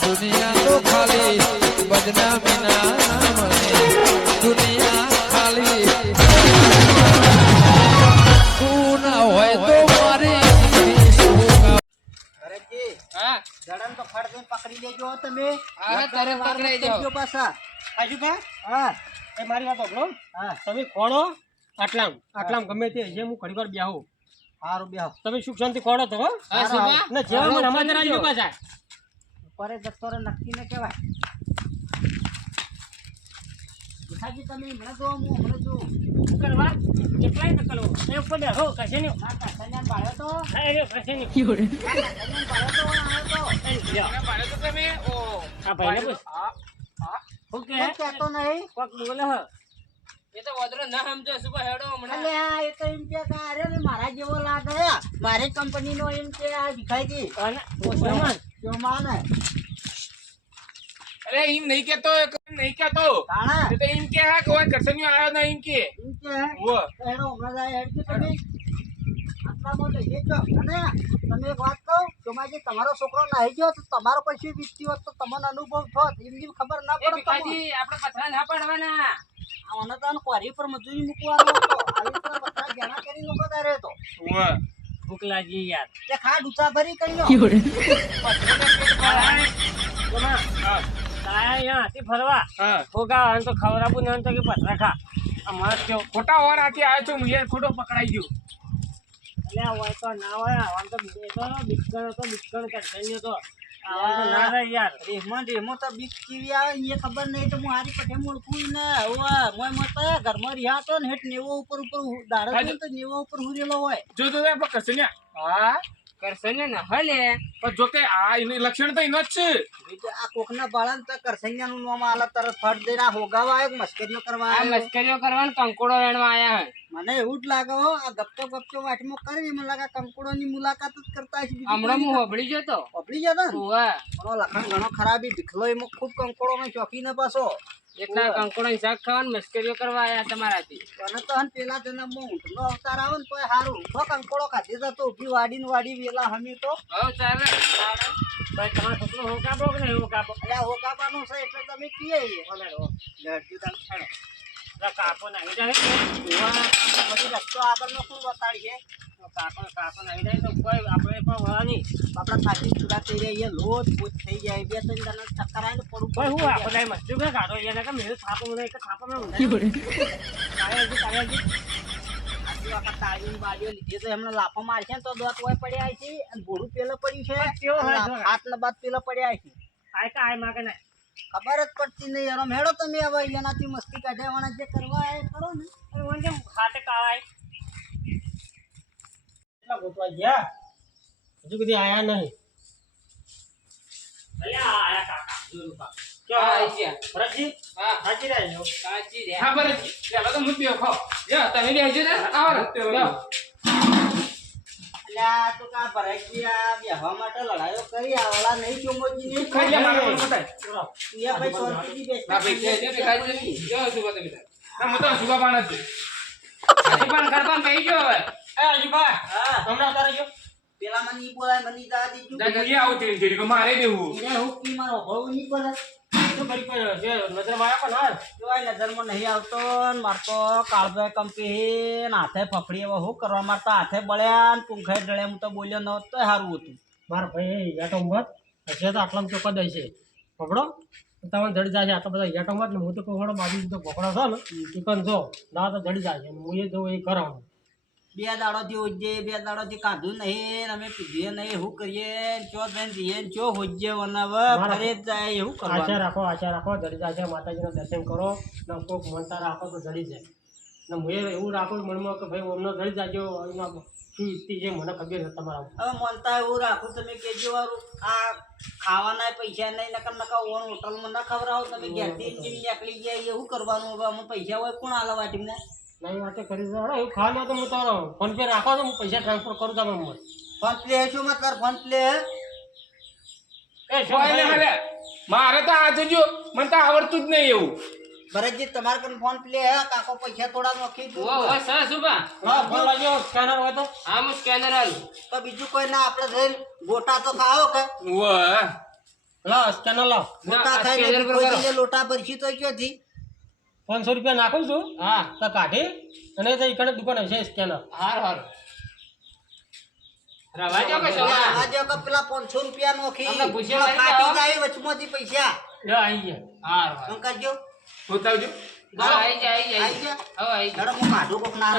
દુનિયા તો ખાલી બદનામી ના દુનિયા ખાલી. તું ના હોય તો મારી શું કામ? ભરતજી, હા. જડન તો ફટ પકડી લેજો તમે. હા, તરત પકડાઈ નથી પાછા. આજુભા હા. એ મારી વાત સાંભળો. હા. તમે ખોણો આટલામ. આટલામ ગમે તે જે હું ઘણી વાર બેહું. સારું બેહો. તમે સુખ શાંતિ ખોડો તો હો. હા સુભા જેવા મને પાછા પરે જતો રે નક્કી ને કહેવાય. ભીખાજી તમે હમણાં જો હું હમણાં જો કરવા કેટલાય નકલો. એ ઉપર બેહો કશે નહીં. ના કાકાને પાડ્યો તો. હા એ કશે નહીં. કાકાને પાડ્યો તો આવ્યો તો. એ લ્યો. પાડે તો તમે. ઓ. આ ભાઈને પૂછ શું કહે હું. કહેતો નહીં. કોક બોલે હ. એ તો વદરો ના સમજો સુભા હેડો હમણાં. અલ્યા એ તો એમ કે કે અરે મારા જેવો લાગે. મારી કંપનીનો એમ કે આ ભીખાજી અને ઓછામાં જો માને અરે એમ નહીં કેતો નહીં કેતો એ તો એમ કે હા કોઈ કરસન્યો આવ્યો ના એમ કે. એમ કે ઓ તો હમણાં જાય હેડજો તમે. આટલામાં લઈ જજો. અને તમે એક વાત કહું તમારી તમારો છોકરો નાહી ગયો તો તમારો પછી વીતતી હોત તો તમને અનુભવ થોત. એમની ખબર ના પડે. આપણે પથરા ના પાડવાના. આ તો આને કોરી પર મજૂરી મૂકવાનો હતો. આવી રીતે બધા જણા કરી લોકો તારે તો. ઓ ભૂખ લાગી યાર. તે ખા ડૂચા ભરી ફરવા. ભોગા આને તો ખવડાવું ને તો કે પથરા ખા. માણસ ખોટા ઓર આથી આવ્યો છું હું ખોટો પકડાઈ ગયો. એટલે હોય તો ના હોય તો એ તો બિસ્કણ તો બિસ્કણ કરશે તો. ના ને ઘરમાં રહ્યા તો ને હેઠ નેવો ઉપર ઉપર દાડો નેવો ઉપર હુરેલો હોય. જો તો આપણે કરસન્યા હા? કરસન્યા ના હલે. પણ જો કે આ એનું લક્ષણ તો એનો જ છે. આ કોકના બાળાને તો કરસૈયાનું નામ આલે તરત ફટ દઈને હોગાવા આવ્યો મસ્કરીઓ કરવા આ મસ્કરીઓ કરવાનો કંકોડો વેણવા આયા હે. મને એવું જ લાગે હો આ ગપચો ગપચો વાટમાં કરી મને લાગે કંકુડો ની મુલાકાત જ કરતા હમણાં હું કોઈ હોભળી ગયો તો. પકડી જતા ને? ઓવા પણ ઘણો ખરાબી ભીખલો એમાં ખૂબ કંકોડો નો શોખીન પાછો. એટલા કંકોડો શાક ખાવાનું મશ્કરીઓ કરવા આયા તમારાથી. અને તો પેલા જન્મમાં ઊંટનો અવતાર આવે ને તો સારું તો કંકોડો ખાધી જતો ઊભી વાડીને વાડી વેલા હમી તો. હવે ચાલે. ભાઈ તમારો છોકરો હોકાપો કે નહીં હોકાબો અલ્યા હોગાવાનું છે એટલે તમે કીએ બોલે તમે કાકો નાખી જાય બધી રસ્તો આગળનો શું બતાડીએ કાકો કાકો નાખી જાય તો કોઈ આપણે પણ વળા નહીં. આપણા થાકી પૂરા થઈ જાય એ લોટ પોચ થઈ જાય બે ત્રણ ચક્કર આવીને પડું હું આખો મસ્તી કે કાઢો એને કે મેં થાપો મને એક થાપો મેં લાફો મારશે તો દોત હોય પડ્યા છે અને ભોળું પેલો પડ્યું છે હાથ ને બાદ પેલો પડ્યા છે. આય કાય માગે નહીં. ખબર જ પડતી નહીં. યાર મેળો તમે હવે એનાથી મસ્તી કાઢ્યાવાના જે કરવા એ કરો ને. અરે મને જેમ હાથે કાળાય કેટલા ગોતવા ગયા? હજુ કદી આયા નહીં. અલ્યા આયા કાકા. જો રૂપા. ક્યાં આયા? આઈ ભરતજી? હા. હાજી રહેજો સાચી રે હા ભરતજી. ચાલો તો મુદ્દો ખો જો તમે બેસજો ને. આવો ને. આ તો કા ભરાઈ ગયા. બેહવા માટે લડાઈઓ કરી આવલા નહીં ચોમોજી ને ખાઈ લે મારા મને બતાય. તું ભાઈ શાંતિથી ના ભાઈ કે જે ખાઈ જઈ જો સુબા તમે ના હું સુબા પાણા છે આજે પણ બેહી ગયો હવે. એ અજુભા હા. હમણાં તારે જો પેલા મને બોલાય મને દાદી જો દીધું આવું તેરી તેરી કો મારે દેવું એને હું કી મારો બહુ ની પડે. નજરમાં નહીં આવતો મારતો કાળભાઈ કંપી હાથે ફફડી એવા હું કરવા મારતા હાથે બળ્યા ને પૂંખે ડળે હું તો બોલ્યો ન તો સારું હતું. મારા ભાઈ યાટો મત હશે તો આટલામાં ચોખ્ખા દે છે પકડો. તમને જડી જાય આટલા બધા યાટો મત હું તો પકડો બાજુ તો પકડો છો ને, ઈ જો ના તો જડી જાય હું એ જો એ કરાવું. બે દાડોથી ઉજ્જે બે દાડોથી કાંધું નહીં અમે પીધીએ નહીં શું કરીએ? ચો જઈને જઈએ ચો હોજે મારા- ફરે જાય એવું આશા રાખો આશા રાખો જડી જાય માતાજીના દર્શન કરો ને કોઈક મનતા રાખો તો જડી જાય. ને હું એવું રાખું મનમાં કે ભાઈ અમને જડી જાજો એમાં શું યુક્તિ છે મને ખબર છે તમારા હવે મનતા એવું રાખું તમે કેજો વાળું આ ખાવાના પૈસા નહીં નકર નકા ઓન હોટલમાં ના ખવડાવો તમે ઘેરથી નીકળી જાય એવું કરવાનું હવે અમે પૈસા હોય કોણ આલા વાટીમાં નહીં વાતે કરી દો અરે એવું ખાવા તો હું તારો ફોન પે રાખો તો હું પૈસા ટ્રાન્સફર કરું તમે મને ફોન પ્લે શું મતલબ ફોન પે? એ શું કોઈ ને મારે તો આ જો મને તો આવડતું જ નહીં એવું. ભરતજી તમારે કન ફોન પ્લે હે? કાકો પૈસા થોડા નોખી. ઓ ઓ સર સુબા હા ફોન લાગ્યો સ્કેનર હોય તો. હા હું સ્કેનર આલ તો બીજું કોઈ ના આપણે જઈને ગોટા તો ખાઓ કે? ઓ લાવ સ્કેનર લાવ. ગોટા આ થાય scanner ને પર કરો. કોઈને લોટા પરથી તો ક્યાંથી? પાંચસો રૂપિયા નાખું છું. હા. તો કાઢી અને તો દુકાન હશે સ્કેનર હાર હાર. કે પેલા સોના કે પેલા 500 રૂપિયા નોખી. આપણે પૂછ્યા. જાય વચમાંથી પૈસા. લે આવી ગયા. હાર હાર. શું કરજો. હવે હું કાઢું કોક ના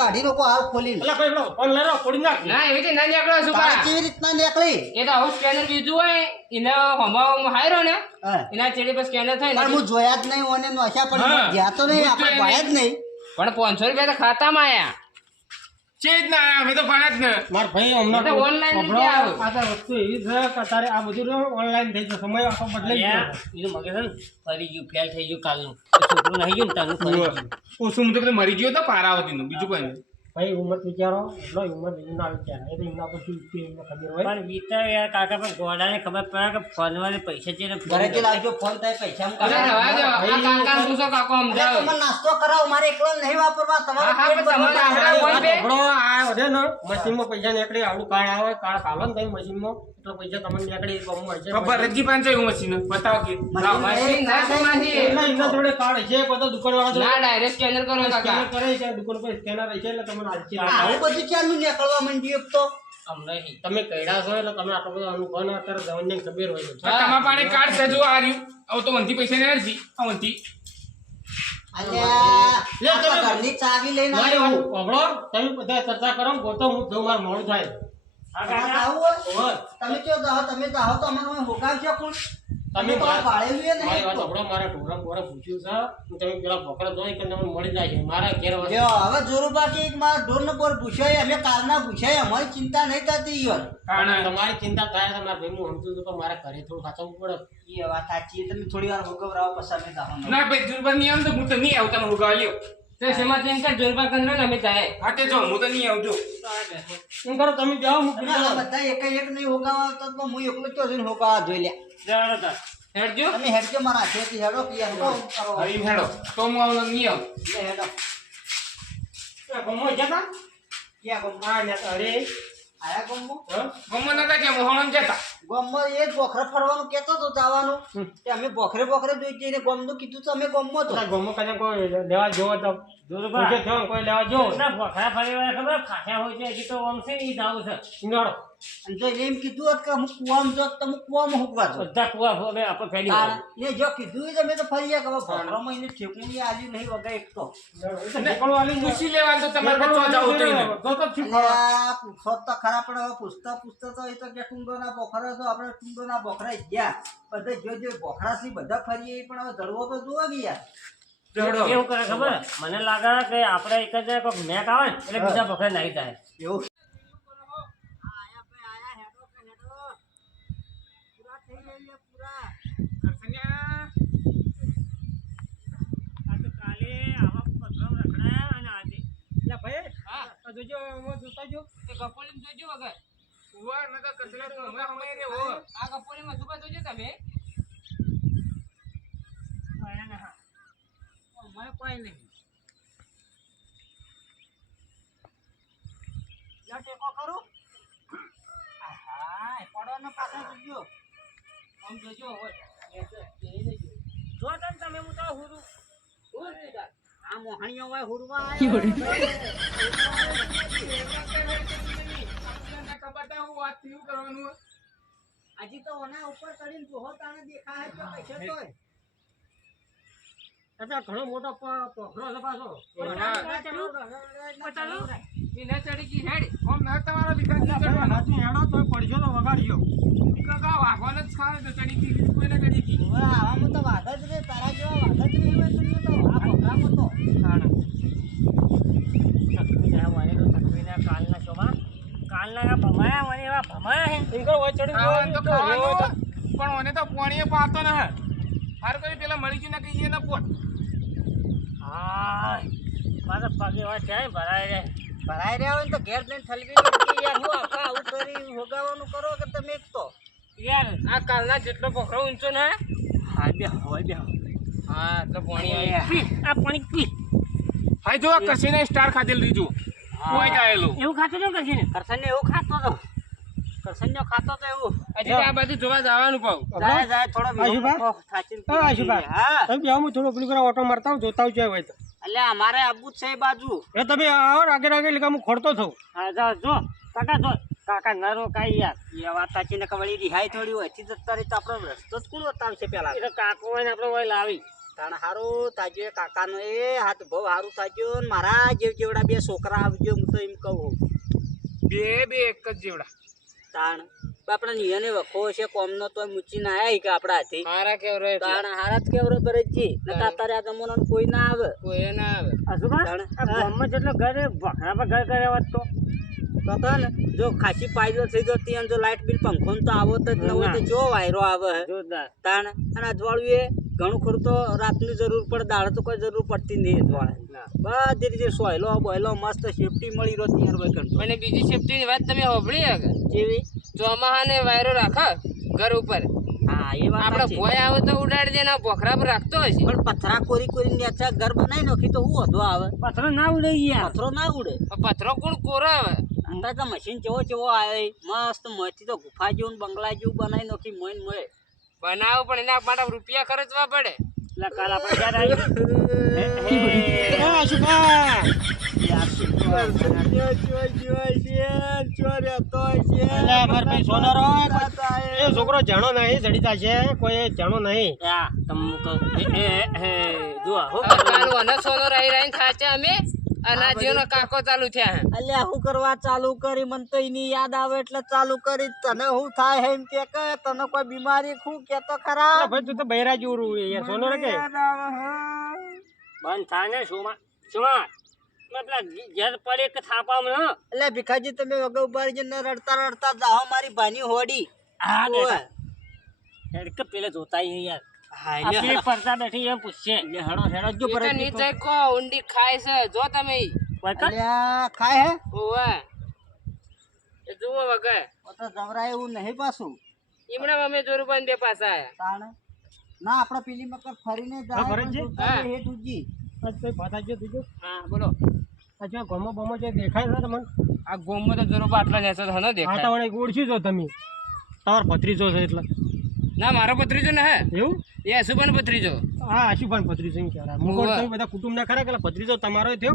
કાઢી. નાખો હાલ ખોલીને. એટલે કોઈ પેલો ફોન લઈ લો ફોડી નાખ. ના એવી રીતે ના નીકળો શું કેવી રીતના નીકળી? એ તો આવું સ્કેનર બીજું હોય એને હંભાવામાં હાર્યો ને એના ચેડી પર સ્કેનર થાય પણ ને હું જોયા જ નહીં ઓને નોશા. પણ જ્યાં તો નહીં આપણે ભયા જ નહીં. પણ પાંચસો રૂપિયા તો ખાતામાં આયા. છે જ ના અમે તો ભણ્યા જ ને. માર ભાઈ હમણાં તો આવે. આ તો વસ્તુ એવી છે કે તારે આ બધું ઓનલાઈન થઈ ગયું સમય આખો બદલાઈ ગયો. એનું મગજ છે ને ફરી ગયું ફેલ થઈ ગયું કાલનું. છોકરું નહીં ગયું ને તાનું ફરી ગયું. ઓછું હું તો મરી ગયો તો પારાવતીનું બીજું કોઈ નહીં. ભાઈ ઉંમર વિચારો. એટલો ઉંમર એમના વિચાર. એ તો એમના પછી ઉઠી એમને ખબર હોય? પણ વિચાર યાર કાકા પણ ગોડાને ખબર પડે કે ફોન વાળે પૈસા છે ઘરે ઘરેથી લાગજો ફોન થાય પૈસા કાકાને પૂછો કાકો સમજાવો. તમે નાસ્તો કરાવો મારે એકલો નહીં વાપરવા. તમારે આ વધે ને મશીનમાં પૈસા નીકળે આવડું કાર્ડ આવે કાર્ડ કાલો ને તમે મશીનમાં. એટલો પૈસા તમને નીકળી ગમમાં મળશે ખબર રજી પાંચ એવું મશીન? બતાવો કે. મશીન મશીન ના છે. જોડે કાર્ડ બધો દુકાન દુકાનવાળા ના ડાયરેક્ટ સ્કેનર કરો કાકા. સ્કેનર કરે છે દુકાન પર સ્કેનર છે એટલે તમને હાલશે આવું બધું ચાલુ નીકળવા માંડ્યું તો? આમ તમે કઈડા છો એટલે તમે આટલો બધો અનુભવ ના અત્યારે જવાનને ખબર હોય છે તમારા પાણી કાર્ડ છે જો આ રહ્યું. હવે તો વંથી પૈસા નહીં હરજી આ વંથી. લે, તમે- ઘરની ચાવી લઈને આવ્યો. હું તમે બધા ચર્ચા કરો ગોતો હું જઉં મારે મોડું થાય. તમે કયો દાહો તમે દાહો તો અમારો અહીં હોકાવશો કોણ? તમે મારા- ઢોરા બોરા પૂછ્યું છે હું તમે પેલા કે તમને મળી જાય મારા ઘેર હવે જોરુબાકી એક મારા ઢોરનો બોર પૂછ્યો અમે કાલના પૂછ્યા અમારી ચિંતા નહીં થતી યાર તમારી ચિંતા થાય છે મારા ભાઈ હું સમજુ છું કે મારે ઘરે થોડું ખાચવવું પડે. એ વાત સાચી તમે થોડી વાર ભોગવ પછી અમે. ના ભાઈ જુરબર નહીં આવું તો હું તો નહીં આવતા હું ગાલ્યો તો સેમા ચેન્જ કર જોરબા કંદ્રો ને અમે જાય હા તે જો હું તો નહીં આવજો. શું કરો તમે? જાઓ હું તમે બધા એક એક નહીં હોકાવા તો તો હું એકલો તો જઈને હોકાવા જોઈ લે. જાણો તાર. હેડજો. તમે હેડજો મારા ખેતી હેડો કે કરો. હરી હેડો. તો હું આવું નહીં આવું. લે હેડો. ગમો જતા ક્યાં ગમ હા ને અરે આયા ગમો ગમો નતા કે મોહણ જતા. ગમો એ જ બોખરે ફરવાનું કેતો તો જવાનું. કે અમે બોખરે બોખરે જોઈ જઈને ગમનું કીધું તો અમે ગમો તો. ગમો કદાચ કોઈ લેવા જોવો તો. કોઈ લેવા જોવો. કેટલા ભોખરા ફરી ખબર ખાખ્યા હોય છે હજી તો આમ છે ને ઈ છે. ઇંગાડો અને જો એમ કીધું હોત કે હું કુવામાં જો તમે કુવામાં હુકવા જો બધા કુવા હવે આપણે ફેરી વળ્યા. ને જો કીધું અમે તો ફરી ગયા કે બોખરામાં એને ઠેકું આલ્યું નહીં વગર એક તો. પૂછી લેવાનું તો તમારે બચવા જાવું આ પૂછો તો ખરા પણ હવે પૂછતા પૂછતા તો એ તો કે ટુંડોના બોખરા તો આપણે ટુંડોના બોખરા ગયા. બધા જો જો બોખરાથી બધા ફરીએ પણ હવે ધરવો તો જોવા ગયા એવું કરે ખબર? મને લાગે કે આપણે એક જ કોઈક મેક આવે એટલે બીજા ભોખરા નાઈ જાય એવું આ તો કાલે આવા પથરામ રખડાયા અને આજે ભાઈ હા આ જોજો આમાં જોતા જો. એ કપોલી જોજો વગર. ઉવા નકા કચરા તો હમણાં હમણાં રે ઓ આ કપોલી સુબા જોજો તમે. અમારે કોઈ નહીં. યા ટેકો કરું. આહા પડવાનો પાછળ જોજો. આમ જોજો હોય. જો તમે હું તો હુરું. આ મોહણીઓ હોય હુરવા આયા કબાટા હું વાત થયું કરવાનું હજી તો ઓના ઉપર જોહો તાણે દેખાય તો પૈસા તોય. એટલે ઘણો મોટો પોખરો છે પાછો. ચડી ગઈ હેડ. ના તમારા ચડવાના હાથી હેડો તો પડશો તો વગાડ્યો કાકા વાઘોને જ ખાવે તો ચડી ગઈ બીજું ચડી ગઈ. હવે આવામાં તો વાઘ જ રે તારા જેવા વાઘ જ નહીં કાલના શોમાં કાલના ભમાયા મને એવા ભમાયા હે હોય પણ મને તો પોણીએ પાતો ન હાર કરી પેલા મળી ગયું ને કહીએ ને પોત હા મારા પગે એવા છે ભરાય રે ભરાઈ રહ્યા હોય તો ઘેર જઈને હું આખા આવું કરી હોગાવાનું કરો કે તમે એક તો યાર આ કાલના જેટલો પકડો ઊંચો ને હા બે હોય બે હા તો પોણી આ પાણી પી. હાય જો કસીને સ્ટાર ખાધેલ રીજુ. કોઈ જાયેલું. એવું ખાતું ન કરશે ને કરસન એવું ખાતો તો. કરસન ખાતો તો એવું. આજે આ બાજુ જોવા જવાનું પાઉં. જાય જાય થોડો? વિરોધ થાચીને હા, આશુભા. હા. તમે બે હું થોડો પેલું ઓટો મારતા હું જોતા હું હોય તો. એટલે અમારે આબુ જ છે બાજુ. એ તમે આવો આગળ આગળ એટલે હું ખોડતો થઉં. હા જાઓ જો. કાકા જો. કાકા નરો કાઈ યાર. એ વાત સાચી ને કવળી વળી રિહાઈ થોડી હોયથી જતા રહી તો આપણો રસ્તો જ કોણ બતાવશે પેલા. કાકો હોય ને આપણે હોય લાવી. તાણ હારું તાજો કાકાનો. એ હાથ બહુ હારું થાજો ને મારા જેવ જેવડા બે છોકરા આવજો હું તો એમ કહું બે બે એક જ જેવડા. તાણ આપણા નિયને વખો છે કોમનો તો મૂચી ના આયા કે આપણા હાથી. હારા કેવું તાણ હારા જ કેવરો કરે છે. ને તારે આ જમાનો કોઈ ના આવે. કોઈ ના આવે. જાણે. આ ગામમાં જેટલો ઘરે ભખરા પર ઘર કર્યા વાત તો. તો તો ને જો ખાસી પાયદો થઈ ગયો ત્યાં જો લાઇટ બિલ પંખો તો આવો તો જ ન હોય તો જો વાયરો આવે. જોરદાર. તાણ અને અજવાળું એ ઘણું ખરું તો રાતની જરૂર પડે દાડે તો કોઈ જરૂર પડતી નહીં દ્વારા બધી રીતે સોયલો બોયલો મસ્ત સેફટી મળી રહ્યો હોય કંટ્રોલ અને બીજી સેફટી વાત તમે હોભળી હે જેવી ચોમાહાને વાયરો રાખો ઘર ઉપર. હા એ વાત આપણે. ભોય આવે તો ઉડાડી દે ને આ પર રાખતો હશે. પણ પથરા કોરી કોરી નેચા ઘર બનાવી નાખી તો હું વધુ આવે? પથરો ના ઉડે યાર. પથરો ના ઉડે? પથરો કોણ કોરો આવે? અંદર તો મશીન ચેવો ચેવો આવે મસ્ત મોયથી તો ગુફા જેવું બંગલા જેવું બનાવી નાખી મોય ને મોય. બનાવો પણ એના માટે રૂપિયા ખર્ચવા પડે. એટલે કાલ આપણે છોકરો જાણો નહીં જડીતા છે કોઈ જાણો નહીં. તમ કહું. કાલ સોનો રહી રહીને થાચે અમે. અનાજીઓનો કાકો ચાલુ થયા અલ્યા હું કરવા ચાલુ કરી? મને તો એની યાદ આવે એટલે ચાલુ કરી. તને હું થાય હે એમ કે કે તને કોઈ બીમારી ખું કે તો ખરા? ભાઈ તું તો બૈરા જેવું યાર સોનો રે કે? બંધ થાય ને સુમા સુમા પડે કે થાપામાં ન. એટલે ભીખાજી તમે વગર ઊભા રહીને રડતા રડતા જાઓ મારી ભાની હોડી. હા પેલે જોતા યાર. હા, આ એટલે પેલી પડતા બેઠી એમ પૂછશે. હેડો હેડો જો કો ઊંડી ખાય છે. જો તમે અલ્યા ખાય હે? ઓવે. એ જુઓ વગર. ઓ તો જવરાય એવું નહીં પાછું. ઈમણા અમે જોરુબાન બે પાછા આયા. તાણ. ના આપણે પેલી મકર ફરીને જાય ભાતા જો હા બોલો. અચ્છા ગમો બમો જે દેખાય છે તમને? આ ગોમમાં તો જોરુબા આટલા નેસો હનો આ દેખાય. તો ઓળખી જો તમે. તમારો ભત્રીજો છે એટલે. ના મારો પત્રીજો ને હે. એવું? એ અશુભાન પત્રીજો હા અશુભન ભત્રીજો એમ કહેવાય. મુકો તમે બધા કુટુંબ ના ખરા કે ભત્રીજો તમારો થયો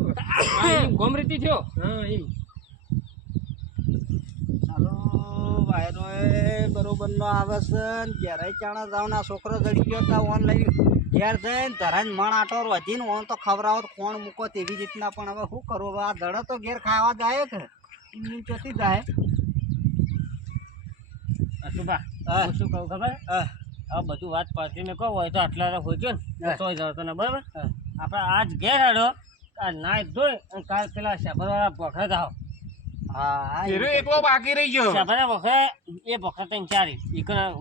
ગોમ રીતિ થયો. હા એમ. ચાલો વાયરો એ બરોબર નો આવે છે ને ચાણા જાવના છોકરો જડી ગયો તા ઓનલાઈન ઘેર જઈને ધરાઈને મણ આટોર વધીને ઓન તો ખવરાવો તો કોણ મૂકો તેવી રીતના પણ હવે શું કરો? આ દડો તો ઘેર ખાવા જાય કે? ચોથી જાય. અશુભા હા. શું કહું ખબર? હા. આ બધું વાત પાછીને કહું હોય તો આટલા હોય ગયો ને. સો તો તને ને બરાબર? આપણે આજ ઘેર આડો આ નાય ધોઈ અને કાલ પેલા શેભરવાળા ભોખરા જાઓ હા એકલો બાકી રહી ગયો. શેભરા ભોખરા એ ભોખરા ચારી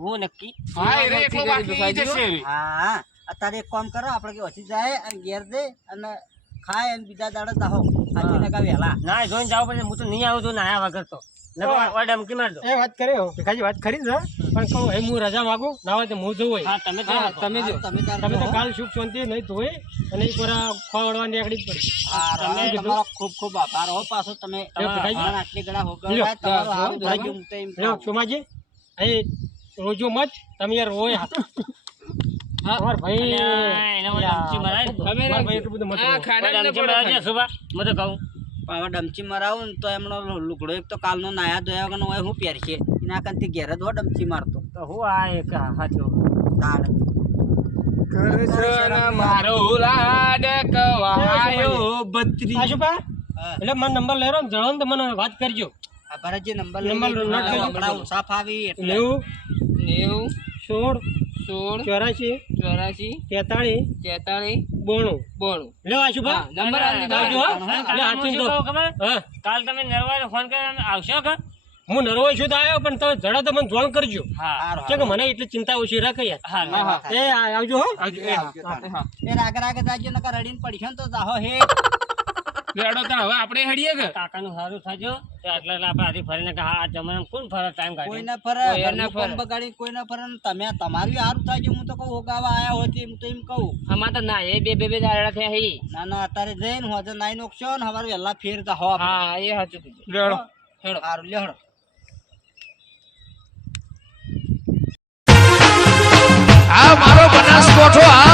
હું નક્કી? હા એકલો બાકી જશે. હા અત્યારે એક કામ કરો આપણે કે ઓછી જાય અને ઘેર દે અને ખાય અને બીજા દાડે દાહો હાજી લગા વહેલા. નાઈ ધોઈને જાવ પછી હું તો નહીં આવું છું નાયા વગર તો. એ વાત કરે ભીખાજી વાત કરી છે પણ કહું એ હું રજા માગું ના હોય તો હું જોઉં હોય. હા તમે તમે જો. તમે તો કાલ સુખ શાંતિ નહીં ધોઈ અને એક વાર પડી. તમે તમારો ખૂબ ખૂબ આભાર હો પાછો. તમે આટલી તમારો તો. સોમાજી એ રોજો મત તમે યાર રોય હા. તમાર ભાઈ મજા એને મરાય તમે ભાઈ એટલું બધું મત ખાડા જ પડે મરાય છે, શુભા? હું તો કહું હવે ડમચી મરાવું ને તો એમનો લુકડો એક તો કાલનો નાયા ધોયા વગરનો હોય હું પહેરશે એના કંથી ઘેર જ હોય ડમચી મારતો. તો હું આ એક હાથો તાણ મારો લાડ કવાયો બત્રી. આશુભા એટલે મને નંબર લેરો ને જણાવો ને તો મને વાત કરજો. આ ભરતજી નંબર નંબર નોટ કરજો. ઓછા ફાવી એટલે. નેવું નેવું સોળ સોળ ચોરાશી ચોરાશી તેતાળીસ તેતાળીસ બોણું. બોણું. આશુભા નંબર આવજો લે, હા. કાલ તમે નરવાને ફોન કરીને આવશો કે? હું નરવો છું તો આવ્યો પણ તમે જરા તો મને જોણ કરજો. હા. કે મને એટલી ચિંતા ઓછી રાખે યાર. એ આવજો હો. એ રાગે રાગે જાજો નકર રડીને પડશો તો જાહો હે. બેડો તો હવે આપણે હડીએ કે? કાકાનું સારું થજો. એટલે આપણે આથી ફરીને કે આ જમાનામાં કોણ ફરે? ટાઈમ કાઢે કોઈ ના ફરે કોઈ ના ફરે. બગાડી કોઈ ના ફરે તમે તમારી સારું થજો હું તો કહું ઓગાવા આયા હોતી હું તો એમ કહું. અમાર તો ના એ બે બે બે દાડા થયા હી. ના ના અત્યારે જઈને હું આજે નાઈ નોખશો ને હવાર વહેલા ફેરતા હો હા એ હાચું લેડો લેડો સારું લેડો આ મારો બનાસકોઠો આ